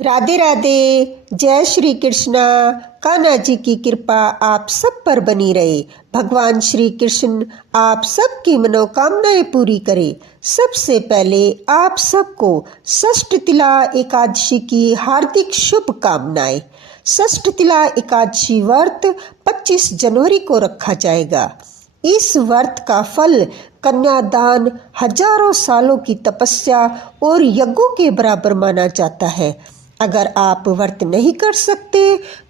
राधे राधे। जय श्री कृष्णा। कान्हा जी की कृपा आप सब पर बनी रहे। भगवान श्री कृष्ण आप सबकी मनोकामनाएं पूरी करे। सबसे पहले आप सबको षष्ठ तिला एकादशी की हार्दिक शुभकामनाएं। षष्ठ तिला एकादशी व्रत 25 जनवरी को रखा जाएगा। इस व्रत का फल कन्यादान, हजारों सालों की तपस्या और यज्ञों के बराबर माना जाता है। अगर आप व्रत नहीं कर सकते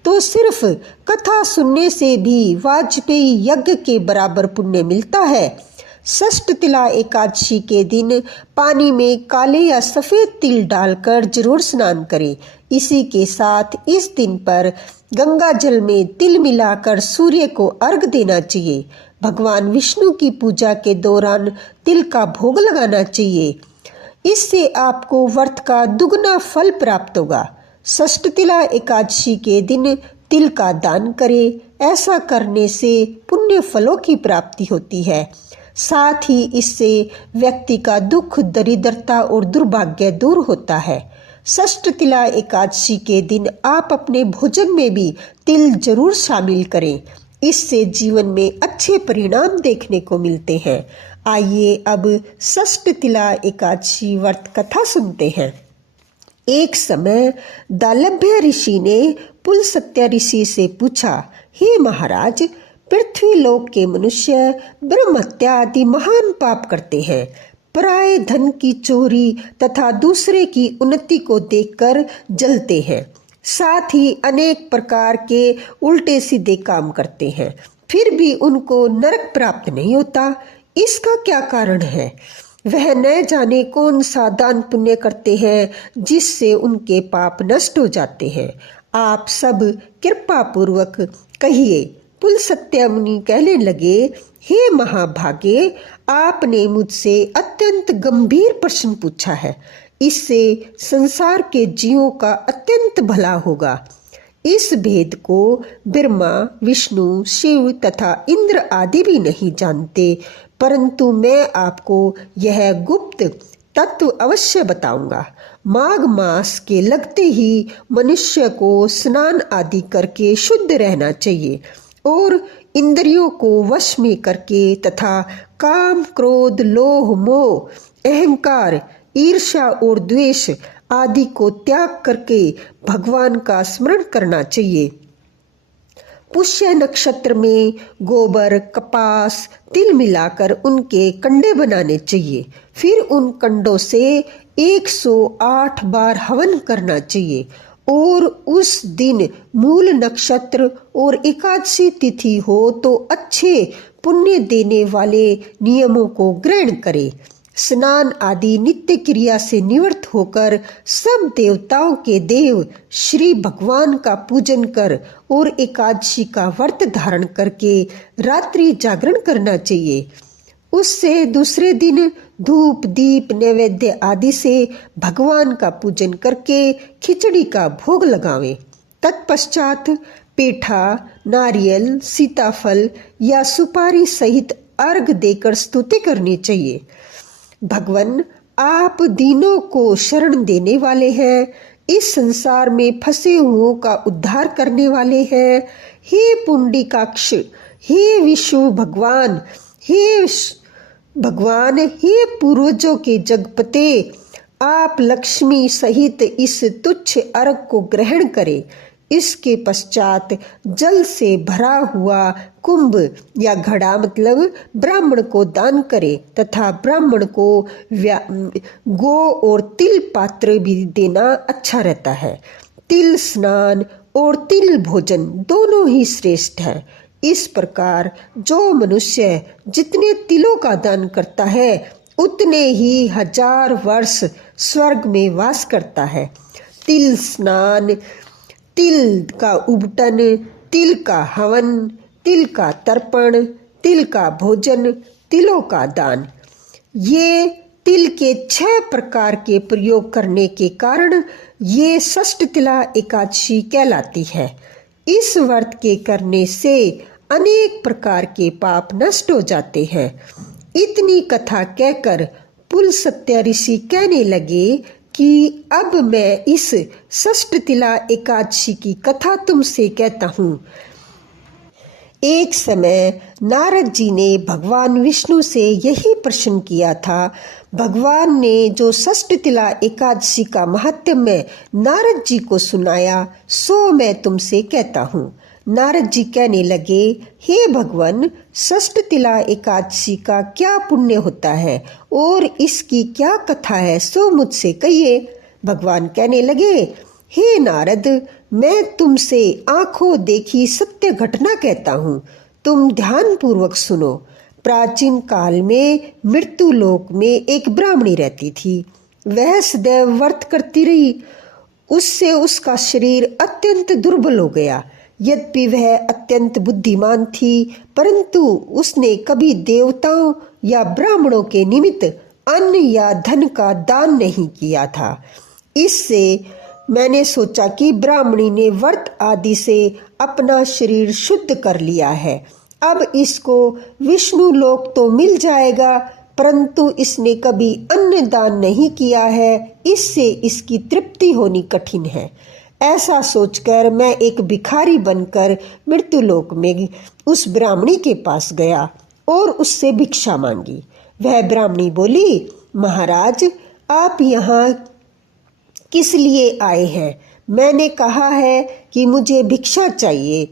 तो सिर्फ कथा सुनने से भी वाजपेयी यज्ञ के बराबर पुण्य मिलता है। षष्ठ तिला एकादशी के दिन पानी में काले या सफ़ेद तिल डालकर जरूर स्नान करें। इसी के साथ इस दिन पर गंगा जल में तिल मिलाकर सूर्य को अर्घ देना चाहिए। भगवान विष्णु की पूजा के दौरान तिल का भोग लगाना चाहिए। इससे आपको व्रत का दुगना फल प्राप्त होगा। षष्ठ तिला एकादशी के दिन तिल का दान करें। ऐसा करने से पुण्य फलों की प्राप्ति होती है। साथ ही इससे व्यक्ति का दुख, दरिद्रता और दुर्भाग्य दूर होता है। षष्ठ तिला एकादशी के दिन आप अपने भोजन में भी तिल जरूर शामिल करें। इससे जीवन में अच्छे परिणाम देखने को मिलते हैं। आइए अब षष्ठ तिला एकादशी व्रत कथा सुनते हैं। एक समय दालभ्य ऋषि ने पुलस्त्य ऋषि से पूछा, हे महाराज, पृथ्वी लोक के मनुष्य ब्रह्महत्या आदि महान पाप करते हैं। पराये धन की चोरी तथा दूसरे की उन्नति को देखकर जलते हैं। साथ ही अनेक प्रकार के उल्टे सीधे काम करते हैं, फिर भी उनको नरक प्राप्त नहीं होता। इसका क्या कारण है? वह न जाने कौन सा दान पुण्य करते हैं जिससे उनके पाप नष्ट हो जाते हैं। आप सब कृपा पूर्वक कहिए। पुलस्त्य मुनि कहने लगे, हे महाभागे, आपने मुझसे अत्यंत गंभीर प्रश्न पूछा है। इससे संसार के जीवों का अत्यंत भला होगा। इस भेद को ब्रह्मा, विष्णु, शिव तथा इंद्र आदि भी नहीं जानते, परंतु मैं आपको यह गुप्त तत्व अवश्य बताऊंगा। माघ मास के लगते ही मनुष्य को स्नान आदि करके शुद्ध रहना चाहिए और इंद्रियों को वश में करके तथा काम, क्रोध, लोभ, मोह, अहंकार, ईर्ष्या और द्वेष आदि को त्याग करके भगवान का स्मरण करना चाहिए। पुष्य नक्षत्र में गोबर, कपास, तिल मिलाकर उनके कंडे बनाने चाहिए। फिर उन कंडों से 108 बार हवन करना चाहिए और उस दिन मूल नक्षत्र और एकादशी तिथि हो तो अच्छे पुण्य देने वाले नियमों को ग्रहण करें। स्नान आदि नित्य क्रिया से निवृत्त होकर सब देवताओं के देव श्री भगवान का पूजन कर और एकादशी का व्रत धारण करके रात्रि जागरण करना चाहिए। उससे दूसरे दिन धूप, दीप, नैवेद्य आदि से भगवान का पूजन करके खिचड़ी का भोग लगावें। तत्पश्चात पेठा, नारियल, सीताफल या सुपारी सहित अर्घ देकर स्तुति करनी चाहिए। भगवान, आप दीनों को शरण देने वाले हैं, इस संसार में फंसे हुओं का उद्धार करने वाले हैं। हे पुंडीकाक्ष, हे विष्णु भगवान, हे पूर्वजों के जगपते, आप लक्ष्मी सहित इस तुच्छ अर्घ को ग्रहण करें। इसके पश्चात जल से भरा हुआ कुंभ या घड़ा मतलब ब्राह्मण को दान करें तथा ब्राह्मण को गो और तिल पात्र भी देना अच्छा रहता है। तिल स्नान और तिल भोजन दोनों ही श्रेष्ठ है। इस प्रकार जो मनुष्य जितने तिलों का दान करता है उतने ही 1000 वर्ष स्वर्ग में वास करता है। तिल स्नान, तिल का उबटन, तिल का हवन, तिल का तर्पण, तिल का भोजन, तिलों का दान, ये तिल के 6 प्रकार के प्रयोग करने के कारण ये षष्ठ तिला एकादशी कहलाती है। इस व्रत के करने से अनेक प्रकार के पाप नष्ट हो जाते हैं। इतनी कथा कहकर पुलस्त्य ऋषि कहने लगे कि अब मैं इस षष्ठतिला एकादशी की कथा तुमसे कहता हूँ। एक समय नारद जी ने भगवान विष्णु से यही प्रश्न किया था। भगवान ने जो षष्ठतिला एकादशी का महात्म्य नारद जी को सुनाया, सो मैं तुमसे कहता हूँ। नारद जी कहने लगे, हे भगवान, षष्ठतिला एकादशी का क्या पुण्य होता है और इसकी क्या कथा है, सो मुझसे कहिए। भगवान कहने लगे, हे नारद, मैं तुमसे आंखों देखी सत्य घटना कहता हूँ, तुम ध्यान पूर्वक सुनो। प्राचीन काल में मृत्यु लोक में एक ब्राह्मणी रहती थी। वह सदैव व्रत करती रही। उससे उसका शरीर अत्यंत दुर्बल हो गया। यद्यपि वह अत्यंत बुद्धिमान थी, परंतु उसने कभी देवताओं या ब्राह्मणों के निमित्त अन्न या धन का दान नहीं किया था। इससे मैंने सोचा कि ब्राह्मणी ने व्रत आदि से अपना शरीर शुद्ध कर लिया है, अब इसको विष्णु लोक तो मिल जाएगा, परंतु इसने कभी अन्न दान नहीं किया है, इससे इसकी तृप्ति होनी कठिन है। ऐसा सोचकर मैं एक भिखारी बनकर मृत्युलोक में उस ब्राह्मणी के पास गया और उससे भिक्षा मांगी। वह ब्राह्मणी बोली, महाराज, आप यहाँ किस लिए आए हैं? मैंने कहा है कि मुझे भिक्षा चाहिए।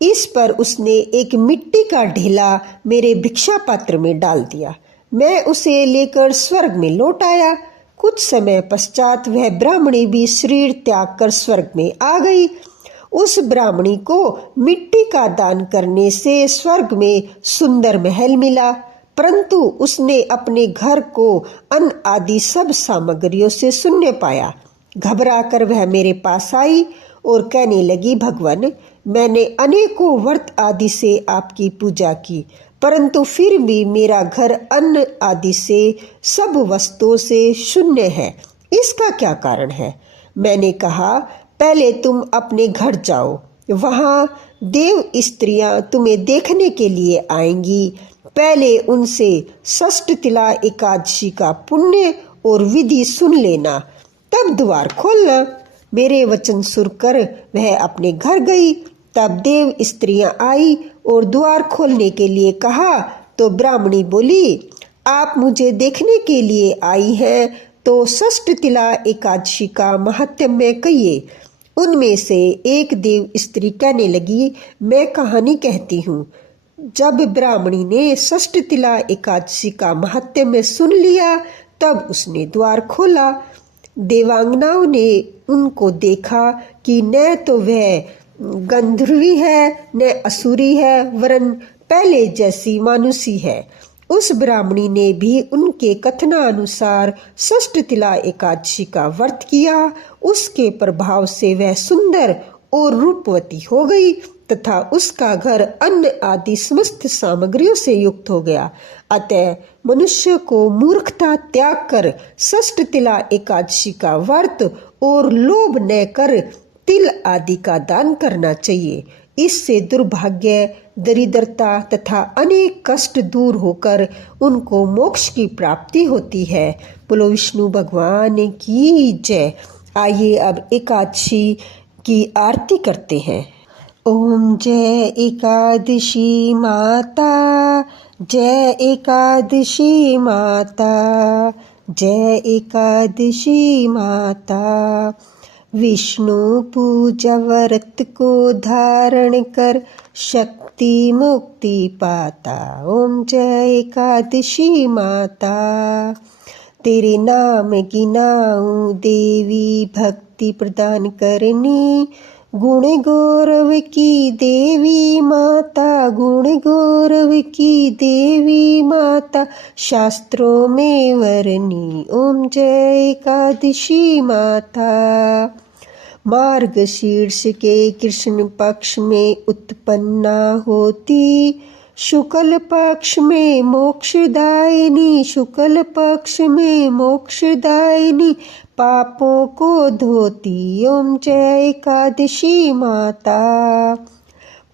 इस पर उसने एक मिट्टी का ढेला मेरे भिक्षा पात्र में डाल दिया। मैं उसे लेकर स्वर्ग में लौट आया। कुछ समय पश्चात वह ब्राह्मणी भी शरीर त्याग कर स्वर्ग में आ गई। उस ब्राह्मणी को मिट्टी का दान करने से स्वर्ग में सुंदर महल मिला, परंतु उसने अपने घर को अन्न आदि सब सामग्रियों से शून्य पाया। घबराकर वह मेरे पास आई और कहने लगी, भगवान, मैंने अनेकों व्रत आदि से आपकी पूजा की, परंतु फिर भी मेरा घर अन्न आदि से सब वस्तुओं से शून्य है। इसका क्या कारण है? मैंने कहा, पहले तुम अपने घर जाओ, वहाँ देव स्त्रियां तुम्हें देखने के लिए आएंगी। पहले उनसे षष्ठतिला एकादशी का पुण्य और विधि सुन लेना, तब द्वार खोलना। मेरे वचन सुनकर वह अपने घर गई। तब देव स्त्रियां आई और द्वार खोलने के लिए कहा तो ब्राह्मणी बोली, आप मुझे देखने के लिए आई हैं तो षष्ठतिला एकादशी का महात्म्य कहिए। उनमें से एक देव स्त्री कहने लगी, मैं कहानी कहती हूँ। जब ब्राह्मणी ने षष्ठतिला एकादशी का महात्म्य सुन लिया, तब उसने द्वार खोला। देवांगनाओं ने उनको देखा कि न तो वह गंधर्वी है न असुरी है, वरन पहले जैसी मानुषी है। उस ब्राह्मणी ने भी उनके कथनानुसार षष्ठतिला एकादशी का व्रत किया। उसके प्रभाव से वह सुंदर और रूपवती हो गई तथा उसका घर अन्न आदि समस्त सामग्रियों से युक्त हो गया। अतः मनुष्य को मूर्खता त्याग कर षष्ठतिला एकादशी का व्रत और लोभ न कर तिल आदि का दान करना चाहिए। इससे दुर्भाग्य, दरिद्रता तथा अनेक कष्ट दूर होकर उनको मोक्ष की प्राप्ति होती है। बोलो विष्णु भगवान की जय। आइए अब एकादशी की आरती करते हैं। ओम जय एकादशी माता, जय एकादशी माता, जय एकादशी माता। विष्णु पूजा व्रत को धारण कर शक्ति मुक्ति पाता। ओम जय एकादशी माता। तेरे नाम गिनाऊं देवी, भक्ति प्रदान करनी। गुण गौरव की देवी माता, गुण गौरव की देवी माता, शास्त्रों में वर्णी। ओम जय एकादशी माता। मार्गशीर्ष के कृष्ण पक्ष में उत्पन्ना होती, शुक्ल पक्ष में मोक्षदायिनी, शुक्ल पक्ष में मोक्षदायिनी, पापों को धोती। ओम जय एकादशी माता।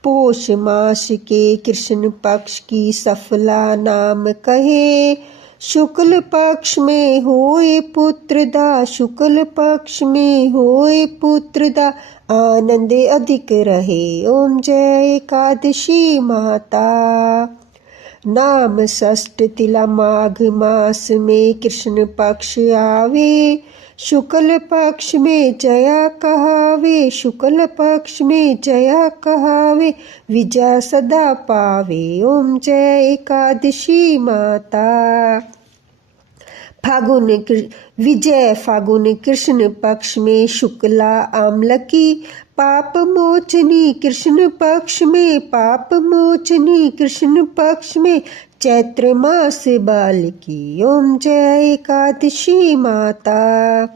पोष मास के कृष्ण पक्ष की सफला नाम कहे, शुक्ल पक्ष में होए पुत्रदा, शुक्ल पक्ष में होए पुत्रदा, आनंद अधिक रहे। ओम जय एकादशी माता। नाम षष्ठ तिला माघ मास में कृष्ण पक्ष आवे, शुक्ल पक्ष में जया कहावे, शुक्ल पक्ष में जया कहावे, विजय सदा पावे। ओम जय एकादशी माता। फागुन विजय फागुन कृष्ण पक्ष में शुक्ला आमलकी, पाप मोचनी कृष्ण पक्ष में, पाप मोचनी कृष्ण पक्ष में, चैत्र मास बालकी। ओम जय एकादशी माता।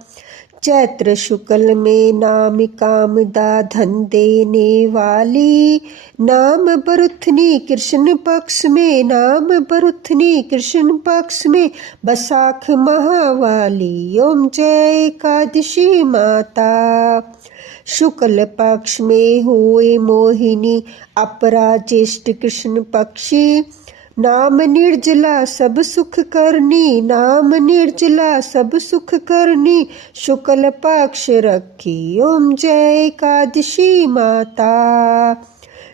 चैत्र शुक्ल में नाम कामदा धन देने वाली, नाम बरुथनी कृष्ण पक्ष में, नाम बरुथनी कृष्ण पक्ष में, बसाख महावाली। ओम जय एकादशी माता। शुक्ल पक्ष में होए मोहिनी, अपरा ज्येष्ठ कृष्ण पक्षी, नाम निर्जला सब सुख करनी, नाम निर्जला सब सुख करनी, शुक्ल पक्ष रखी। ओम जय एकादशी माता।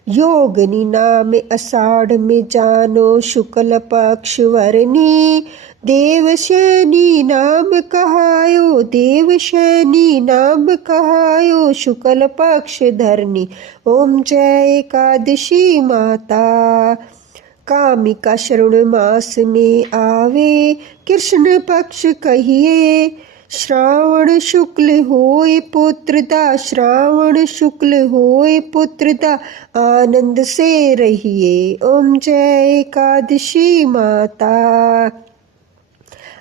योगनी नाम आषाढ़ में जानो, शुक्ल पक्ष वरनी, देवशैनी नाम कहायो, देवशैनी नाम कहायो, शुक्ल पक्ष धरनी। ओम जय एकादशी माता। कामिका श्रवण मास में आवे, कृष्ण पक्ष कहिए, श्रावण शुक्ल होए पुत्रदा, श्रावण शुक्ल होए पुत्रदा, आनंद से रहिए। ओम जय एकादशी माता।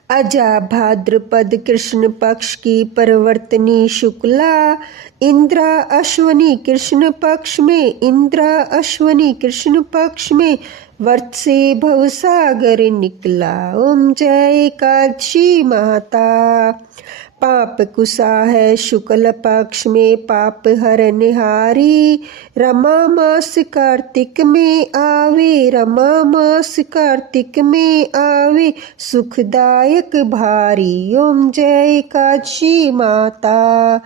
अजा भाद्रपद कृष्ण पक्ष की परवर्तनी शुक्ला, इंद्रा अश्वनी कृष्ण पक्ष में, इंद्रा अश्वनी कृष्ण पक्ष में, वर्त से भवसागर निकला। ओम जय एकादशी माता। पाप कुसा है शुक्ल पक्ष में, पाप हरनहारी, रमा मास कार्तिक में आवे, रमा मास कार्तिक में आवे, सुखदायक भारी। ओम जय एकादशी माता।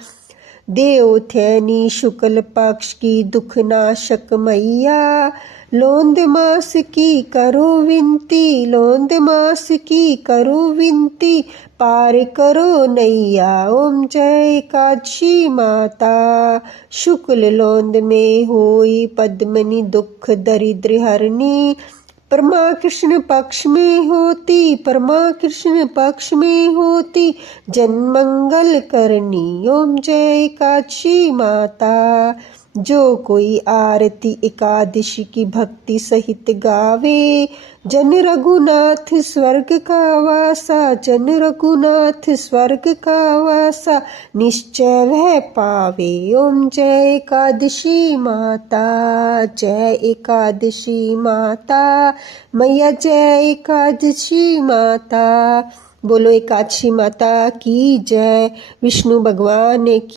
देवथैनी शुक्ल पक्ष की दुखनाशक मैया, लोंद मास की करो विनती, लोंद मास की करो विनती, पार करो नैया। ओम जय एकादशी माता। शुक्ल लोंद में होई पद्मनी, दुख दरिद्र हरनी, परमा कृष्ण पक्ष में होती, परमा कृष्ण पक्ष में होती, जनमंगल करनी। ओम जय एकादशी माता। जो कोई आरती एकादशी की भक्ति सहित गावे, जन रघुनाथ स्वर्ग का वासा, जन रघुनाथ स्वर्ग का वासा, निश्चय वह पावे। ओम जय एकादशी माता। जय एकादशी माता मैया, जय एकादशी माता। बोलो एकादशी माता की जय। विष्णु भगवान की